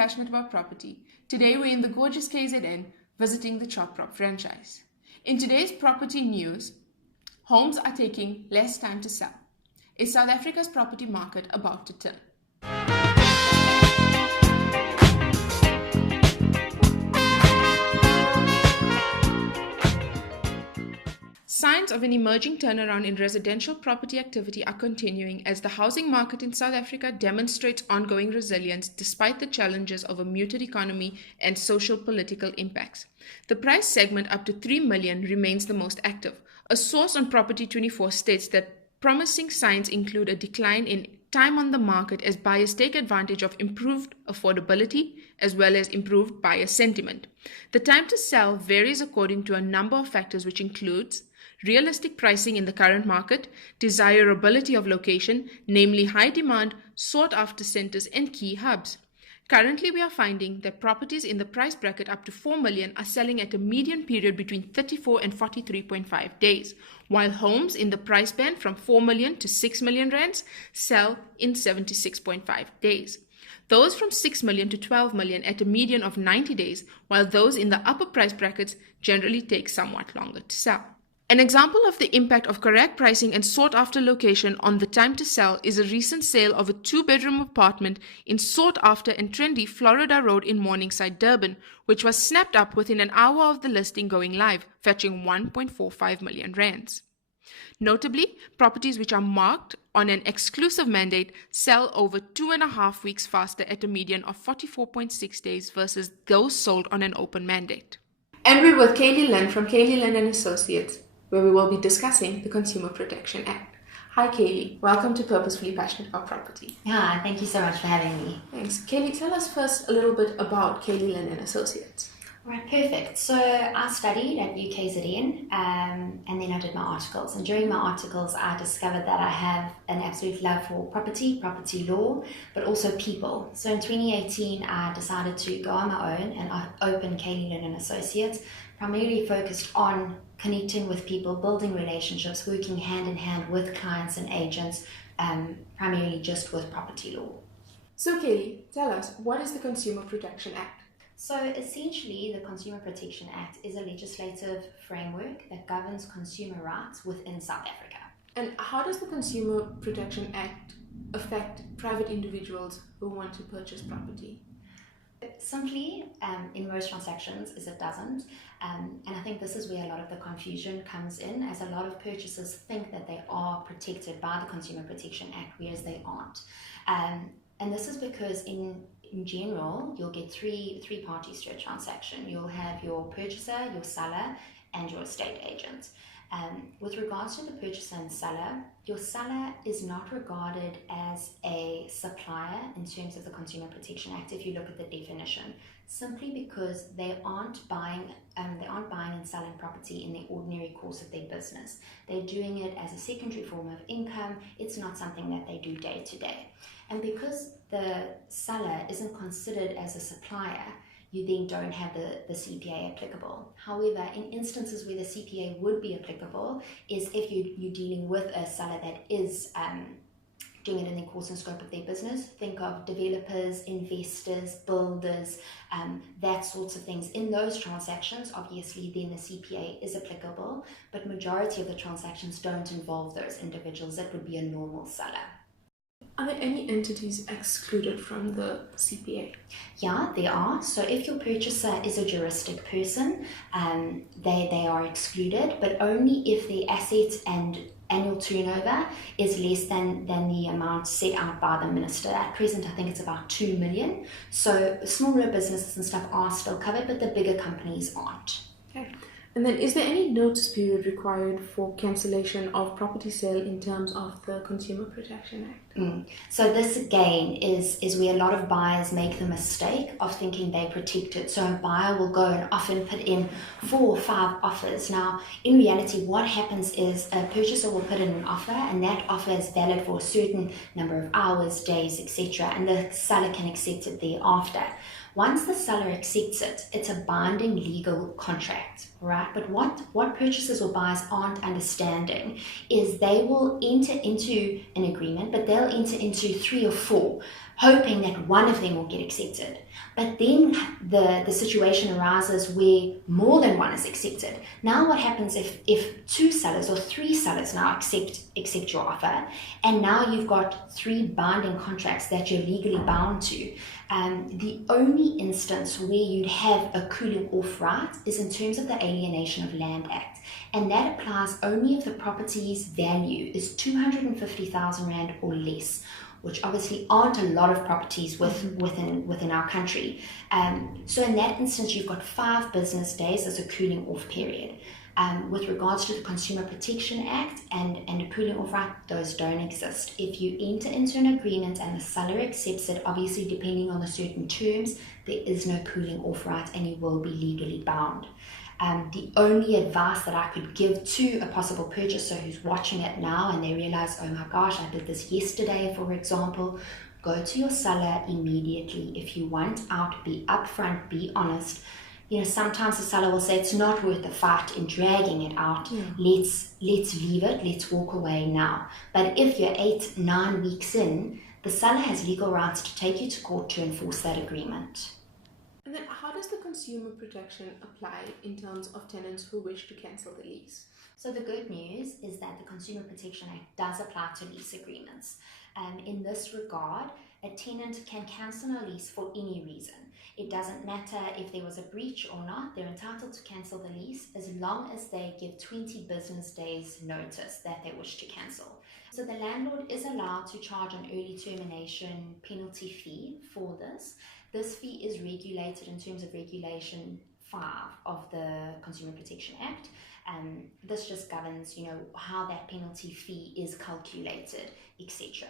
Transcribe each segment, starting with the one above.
passionate about property. Today we're in the gorgeous KZN visiting the Choprop franchise. In today's property news, homes are taking less time to sell. Is South Africa's property market about to turn? Signs of an emerging turnaround in residential property activity are continuing as the housing market in South Africa demonstrates ongoing resilience despite the challenges of a muted economy and social political impacts. The price segment up to 3 million remains the most active. A source on Property 24 states that promising signs include a decline in time on the market as buyers take advantage of improved affordability as well as improved buyer sentiment. The time to sell varies according to a number of factors, which includes realistic pricing in the current market, desirability of location, namely high demand, sought after centers and key hubs. Currently, we are finding that properties in the price bracket up to 4 million are selling at a median period between 34 and 43.5 days, while homes in the price band from 4 million to 6 million rands sell in 76.5 days. Those from 6 million to 12 million at a median of 90 days, while those in the upper price brackets generally take somewhat longer to sell. An example of the impact of correct pricing and sought-after location on the time to sell is a recent sale of a 2-bedroom apartment in sought-after and trendy Florida Road in Morningside, Durban, which was snapped up within an hour of the listing going live, fetching 1.45 million rands. Notably, properties which are marked on an exclusive mandate sell over 2.5 weeks faster at a median of 44.6 days versus those sold on an open mandate. And we're with Kayli Lynn from Kayli Lynn and Associates, where we will be discussing the Consumer Protection Act. Hi Kayli, welcome to Purposefully Passionate About Property. Hi, thank you so much for having me. Thanks. Kayli, tell us first a little bit about Kayli Lynn and Associates. Right, perfect. So I studied at UKZN and then I did my articles. And during my articles, I discovered that I have an absolute love for property law, but also people. So in 2018, I decided to go on my own and I opened Kayli Lynn and Associates, primarily focused on connecting with people, building relationships, working hand in hand with clients and agents, primarily just with property law. So Kayli, tell us, what is the Consumer Protection Act? So essentially, the Consumer Protection Act is a legislative framework that governs consumer rights within South Africa. And how does the Consumer Protection Act affect private individuals who want to purchase property? Simply, in most transactions, is it doesn't. And I think this is where a lot of the confusion comes in, as a lot of purchasers think that they are protected by the Consumer Protection Act, whereas they aren't. And this is because in general, you'll get three parties to a transaction. You'll have your purchaser, your seller, and your estate agent. With regards to the purchaser and seller, your seller is not regarded as a supplier in terms of the Consumer Protection Act if you look at the definition, simply because they aren't buying and selling property in the ordinary course of their business. They're doing it as a secondary form of income. It's not something that they do day to day. And because the seller isn't considered as a supplier, you then don't have the CPA applicable. However, in instances where the CPA would be applicable is if you're dealing with a seller that is doing it in the course and scope of their business. Think of developers, investors, builders, that sorts of things. In those transactions, obviously, then the CPA is applicable, but majority of the transactions don't involve those individuals. That would be a normal seller. Are there any entities excluded from the CPA? Yeah, there are. So if your purchaser is a juristic person, they are excluded, but only if the assets and annual turnover is less than the amount set out by the minister. At present, I think it's about 2 million. So smaller businesses and stuff are still covered, but the bigger companies aren't. Okay. And then is there any notice period required for cancellation of property sale in terms of the Consumer Protection Act? So this again is where a lot of buyers make the mistake of thinking they're protected. So a buyer will go and often put in 4 or 5 offers. Now, in reality, what happens is a purchaser will put in an offer, and that offer is valid for a certain number of hours, days, etc., and the seller can accept it thereafter. Once the seller accepts it, it's a binding legal contract, right? But what purchasers or buyers aren't understanding is they will enter into an agreement, but they'll enter into 3 or 4, hoping that one of them will get accepted. But then the situation arises where more than one is accepted. Now what happens if 2 sellers or 3 sellers now accept your offer, and now you've got 3 binding contracts that you're legally bound to? The only instance where you'd have a cooling off right is in terms of the Alienation of Land Act. And that applies only if the property's value is 250,000 Rand or less, which obviously aren't a lot of properties within our country. So in that instance, you've got 5 business days as a cooling off period. With regards to the Consumer Protection Act and a cooling off right, those don't exist. If you enter into an agreement and the seller accepts it, obviously depending on the certain terms, there is no cooling off right and you will be legally bound. The only advice that I could give to a possible purchaser who's watching it now and they realize, oh my gosh, I did this yesterday, for example, go to your seller immediately. If you want out, be upfront, be honest. Sometimes the seller will say it's not worth the fight in dragging it out. Yeah. Let's leave it. Let's walk away now. But if you're 8-9 weeks in, the seller has legal rights to take you to court to enforce that agreement. And then how does the consumer protection apply in terms of tenants who wish to cancel the lease? So the good news is that the Consumer Protection Act does apply to lease agreements. In this regard, a tenant can cancel a lease for any reason. It doesn't matter if there was a breach or not, they're entitled to cancel the lease as long as they give 20 business days notice that they wish to cancel. So the landlord is allowed to charge an early termination penalty fee for this. This fee is regulated in terms of Regulation 5 of the Consumer Protection Act. This just governs, how that penalty fee is calculated, etc.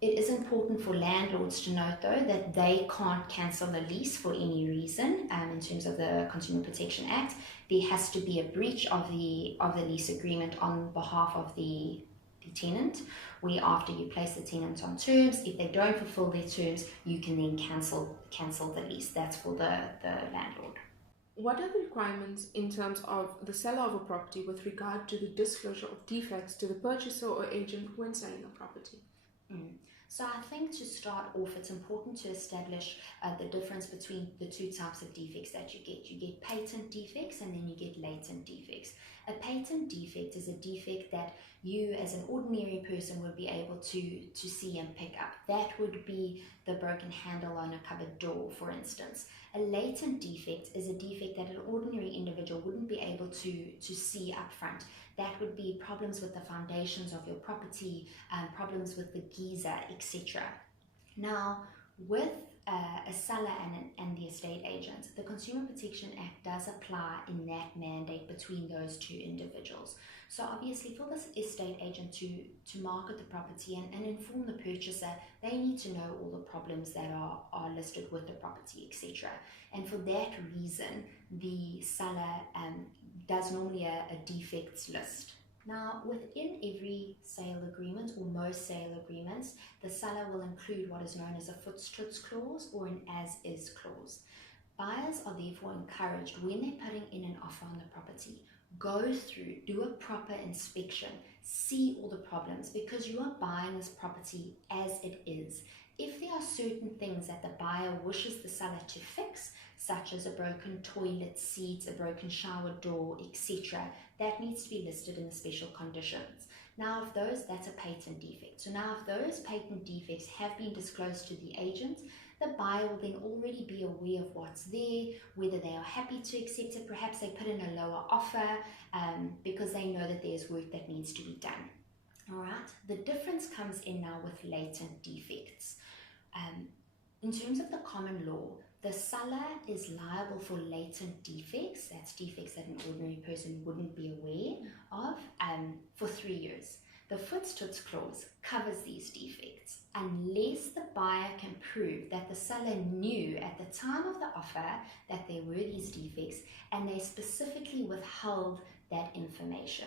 It is important for landlords to note, though, that they can't cancel the lease for any reason. In terms of the Consumer Protection Act, there has to be a breach of the lease agreement on behalf of the tenant, where after you place the tenant on terms, if they don't fulfill their terms, you can then cancel the lease. That's for the landlord. What are the requirements in terms of the seller of a property with regard to the disclosure of defects to the purchaser or agent when selling a property? So I think to start off, it's important to establish the difference between the 2 types of defects that you get. You get patent defects and then you get latent defects. A patent defect is a defect that you as an ordinary person would be able to see and pick up. That would be the broken handle on a cupboard door, for instance. A latent defect is a defect that an ordinary individual wouldn't be able to see up front. That would be problems with the foundations of your property, problems with the geyser, etc. Now, with a seller and the estate agent, the Consumer Protection Act does apply in that mandate between those 2 individuals. So obviously for this estate agent to market the property and inform the purchaser, they need to know all the problems that are listed with the property, etc. And for that reason, the seller does normally a defects list. Now, within every sale agreement or most sale agreements, the seller will include what is known as a Voetstoots clause or an as-is clause. Buyers are therefore encouraged, when they're putting in an offer on the property, go through, do a proper inspection, see all the problems, because you are buying this property as it is. If there are certain things that the buyer wishes the seller to fix, such as a broken toilet seat, a broken shower door, etc., that needs to be listed in the special conditions. Now, that's a patent defect. So now if those patent defects have been disclosed to the agent, the buyer will then already be aware of what's there, whether they are happy to accept it. Perhaps they put in a lower offer because they know that there's work that needs to be done. All right. The difference comes in now with latent defects. In terms of the common law, the seller is liable for latent defects, that's defects that an ordinary person wouldn't be aware of, for 3 years. The Voetstoots clause covers these defects unless the buyer can prove that the seller knew at the time of the offer that there were these defects and they specifically withheld that information.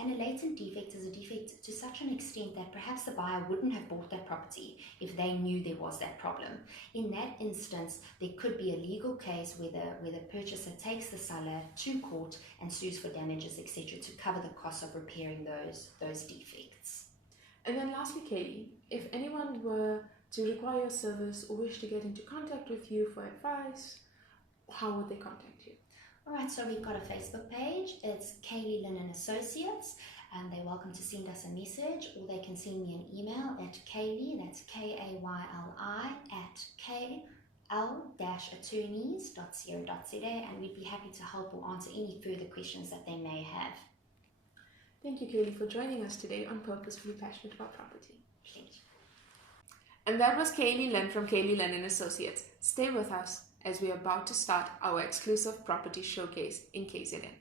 And a latent defect is a defect to such an extent that perhaps the buyer wouldn't have bought that property if they knew there was that problem. In that instance, there could be a legal case where the purchaser takes the seller to court and sues for damages, etc., to cover the cost of repairing those defects. And then lastly, Kayli, if anyone were to require your service or wish to get into contact with you for advice, how would they contact you? All right, so we've got a Facebook page. It's Kayli Lynn and Associates, and they're welcome to send us a message, or they can send me an email at Kayli, that's Kayli, at kl-attorneys.co.za, and we'd be happy to help or answer any further questions that they may have. Thank you, Kayli, for joining us today on Purposefully Passionate About Property. Pleasure. And that was Kayli Lynn from Kayli Lynn and Associates. Stay with us as we are about to start our exclusive property showcase in KZN.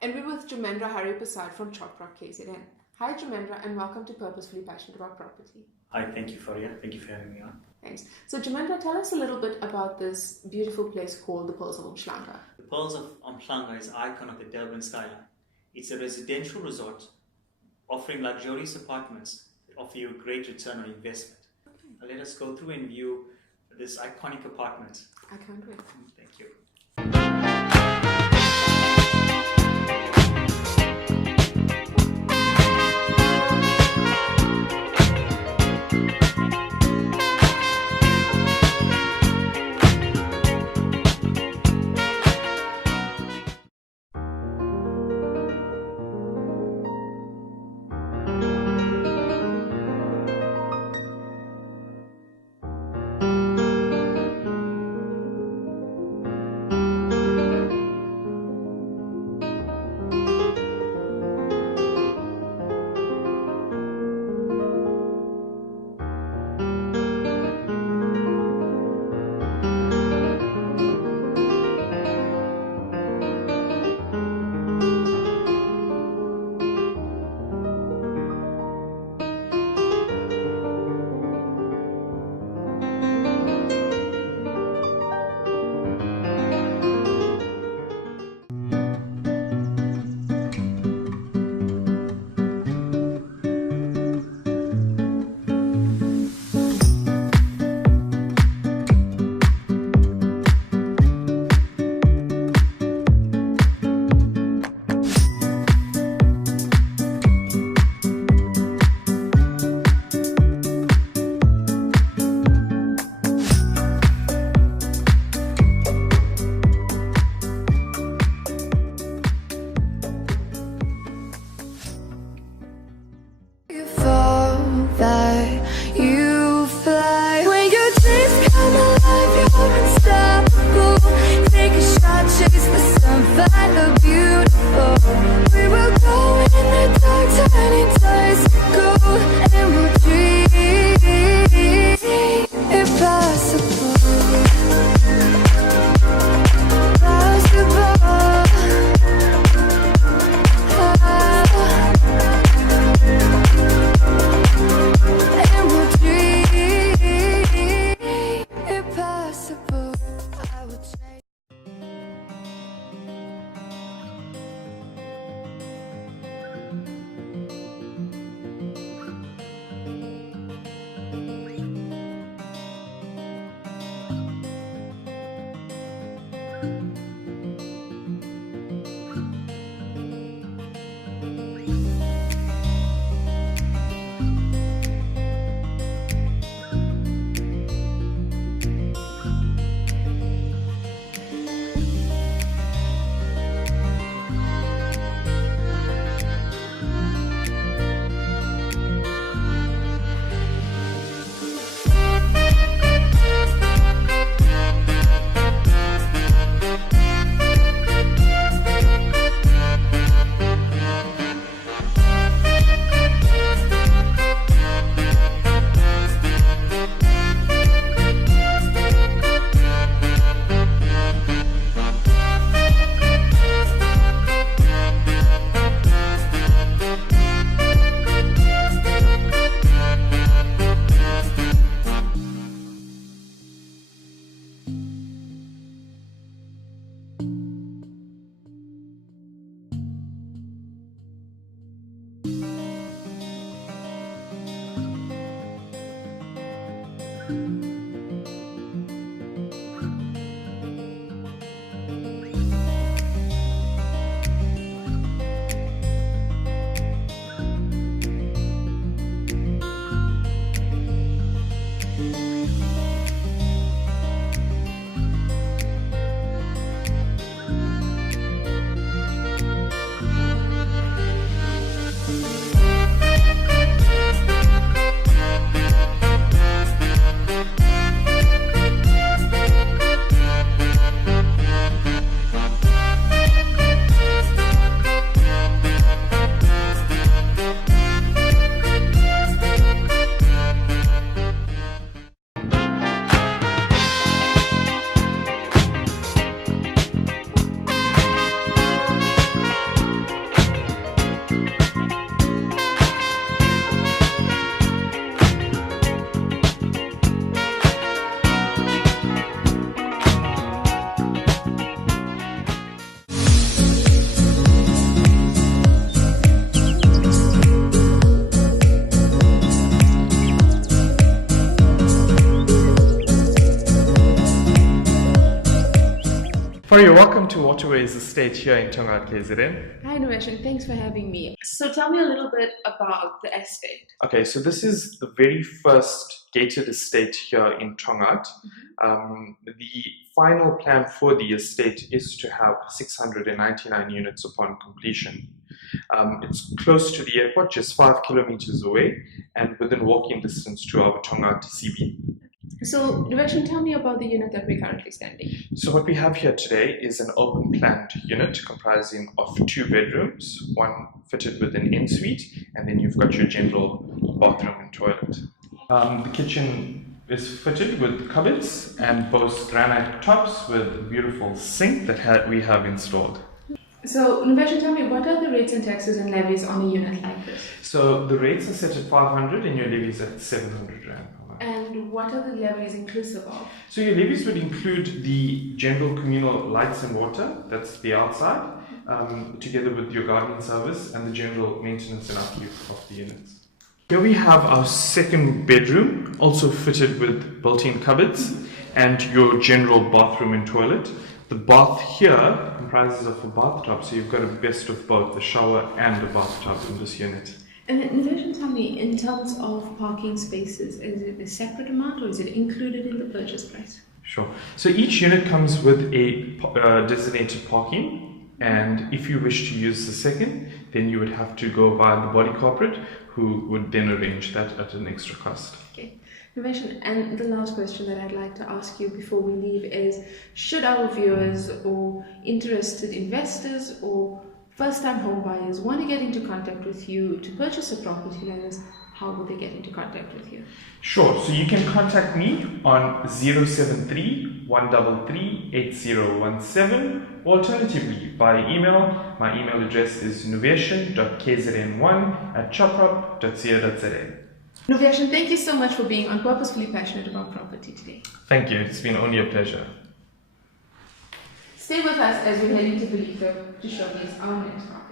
And we're with Jamendra Haripasad from Choprop KZN. Hi Jamendra, and welcome to Purposefully Passionate About Property. Hi, thank you, Faaria. Thank you for having me on. Thanks. So Jamendra, tell us a little bit about this beautiful place called the Pearls of Umhlanga. The Pearls of Umhlanga is an icon of the Durban skyline. It's a residential resort offering luxurious apartments that offer you a great return on investment. Okay. Now let us go through and view this iconic apartment. I can't wait. Thank you. Faaria, welcome to Waterways estate here in Tonga, KZN. Hi, Nuvesh, thanks for having me. So tell me a little bit about the estate. Okay, so this is the very first gated estate here in Tonga. The final plan for the estate is to have 699 units upon completion. It's close to the airport, just 5 kilometers away, and within walking distance to our Tonga to Sibiya. So, Nuvesh, tell me about the unit that we're currently standing. So what we have here today is an open planned unit comprising of 2 bedrooms, one fitted with an ensuite, and then you've got your general bathroom and toilet. The kitchen is fitted with cupboards and boasts granite tops with a beautiful sink that we have installed. So, Nuvesh, tell me, what are the rates and taxes and levies on a unit like this? So the rates are set at 500 and your levies at 700 Rand. And what are the levies inclusive of? So your levies would include the general communal lights and water, that's the outside, together with your gardening service and the general maintenance and upkeep of the units. Here we have our second bedroom, also fitted with built-in cupboards and your general bathroom and toilet. The bath here comprises of a bathtub, so you've got a best of both, a shower and a bathtub in this unit. And then tell me, in terms of parking spaces, is it a separate amount or is it included in the purchase price? Sure. So each unit comes with a designated parking, and if you wish to use the second, then you would have to go via the body corporate, who would then arrange that at an extra cost. Okay. And the last question that I'd like to ask you before we leave is, should our viewers or interested investors or first-time home buyers want to get into contact with you to purchase a property like this, how would they get into contact with you? Sure, so you can contact me on 073 133 8017, or alternatively by email. My email address is nuvation.kzn1@choprop.co.za. Nuvesh, thank you so much for being on Purposefully Passionate about Property today. Thank you, it's been only a pleasure. Stay with us as we head into Belito to showcase our next property.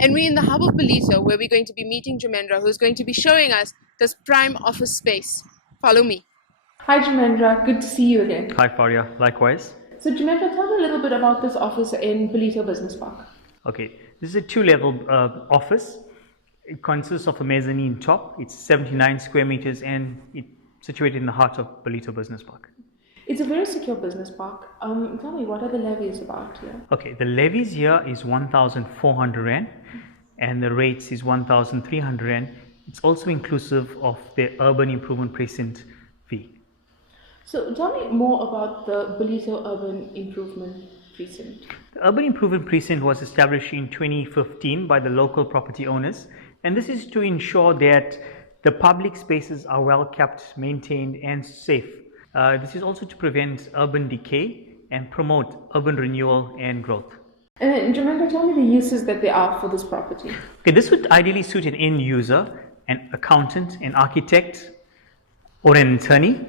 And we're in the hub of Belito, where we're going to be meeting Jumendra, who's going to be showing us this prime office space. Follow me. Hi Jumendra, good to see you again. Hi Faaria, likewise. So Jumendra, tell me a little bit about this office in Belito Business Park. Okay, this is a 2-level office. It consists of a mezzanine top. It's 79 square meters and it's situated in the heart of Belito Business Park. It's a very secure business park. Tell me, what are the levies about here? Okay, the levies here is 1,400 Rand and the rates is 1,300 Rand. It's also inclusive of the Urban Improvement Precinct fee. So tell me more about the Belito Urban Improvement Precinct. The Urban Improvement Precinct was established in 2015 by the local property owners, and this is to ensure that The public spaces are well kept, maintained, and safe. This is also to prevent urban decay and promote urban renewal and growth. And Jamaica, tell me the uses that there are for this property. Okay, this would ideally suit an end user, an accountant, an architect, or an attorney,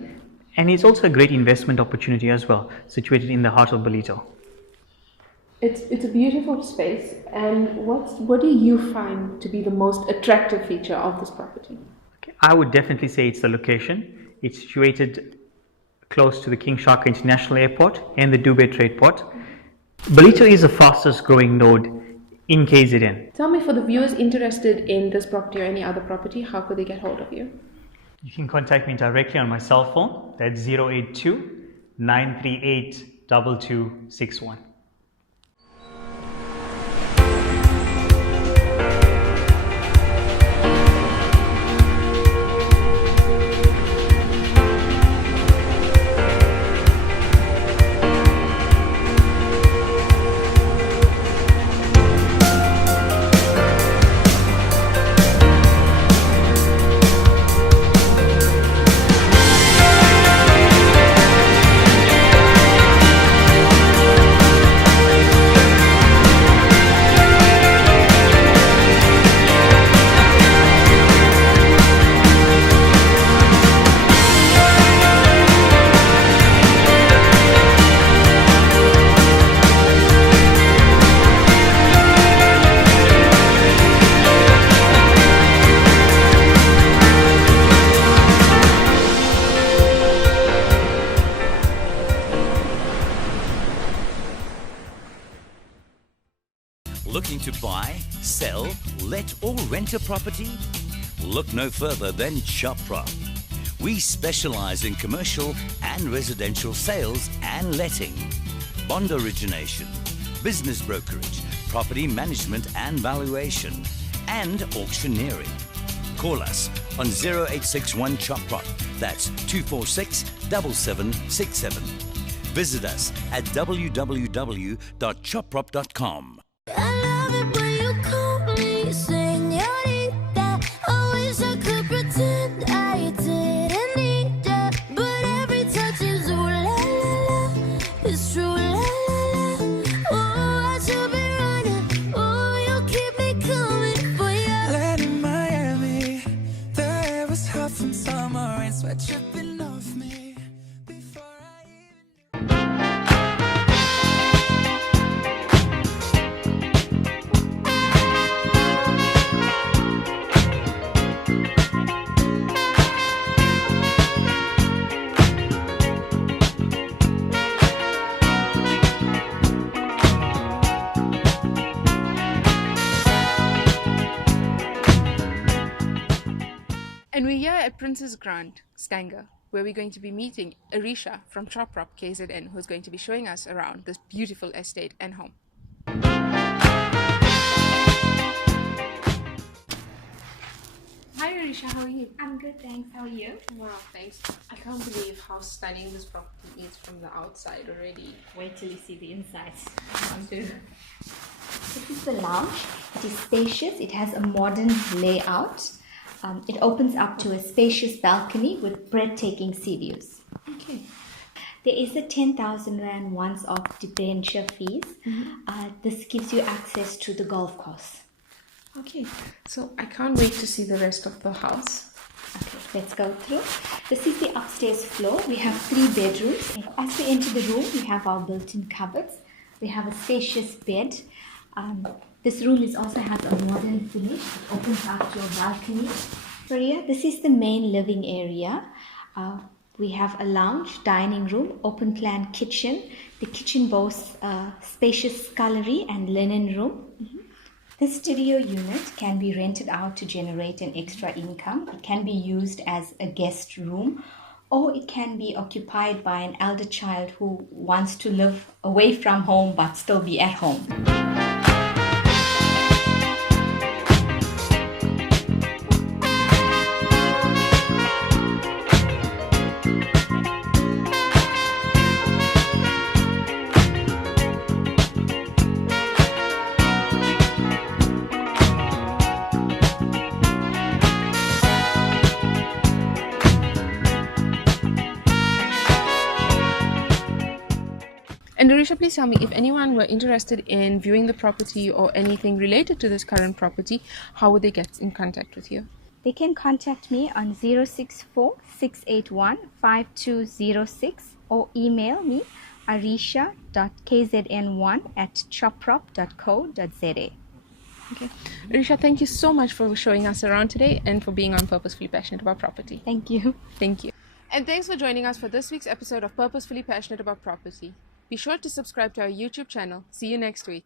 and it's also a great investment opportunity as well, situated in the heart of Ballito. It's a beautiful space, and what do you find to be the most attractive feature of this property? Okay, I would definitely say it's the location. It's situated close to the King Shaka International Airport and the Dubai Trade Port. Ballito is the fastest growing node in KZN. Tell me, for the viewers interested in this property or any other property, how could they get hold of you? You can contact me directly on my cell phone. That's 082 938 2261. Looking to buy, sell, let or rent a property? Look no further than Choprop. We specialize in commercial and residential sales and letting, bond origination, business brokerage, property management and valuation, and auctioneering. Call us on 0861 Choprop. That's 246 7767. Visit us at www.choprop.com. I love it when you call me señorita. I wish I could pretend I didn't need ya, but every touch is ooh la la la. It's true la la la. Oh, I should be running. Oh, you keep me coming for ya. Land in Miami, the air was hot from summer rain, sweat dripping off me before I even. And we're here at Prince's Grant, Stanger, where we're going to be meeting Arisha from Choprop KZN, who's going to be showing us around this beautiful estate and home. Hi Arisha, how are you? I'm good, thanks. How are you? Wow, thanks. I can't believe how stunning this property is from the outside already. Wait till you see the inside. This is the lounge. It is spacious. It has a modern layout. It opens up to a spacious balcony with breathtaking sea views. Okay. There is a 10,000 Rand once-off debenture fees. This gives you access to the golf course. Okay, so I can't wait to see the rest of the house. Okay, let's go through. This is the upstairs floor. We have 3 bedrooms. As we enter the room, we have our built-in cupboards. We have a spacious bed. This room also has a modern finish. It opens out to a balcony. Faaria, this is the main living area. We have a lounge, dining room, open plan kitchen. The kitchen boasts a spacious scullery and linen room. This studio unit can be rented out to generate an extra income. It can be used as a guest room, or it can be occupied by an elder child who wants to live away from home but still be at home. And Arisha, please tell me, if anyone were interested in viewing the property or anything related to this current property, how would they get in contact with you? They can contact me on 064 681 5206 or email me arisha.kzn1@choprop.co.za. Okay. Arisha, thank you so much for showing us around today and for being on Purposefully Passionate About Property. Thank you. Thank you. And thanks for joining us for this week's episode of Purposefully Passionate About Property. Be sure to subscribe to our YouTube channel. See you next week.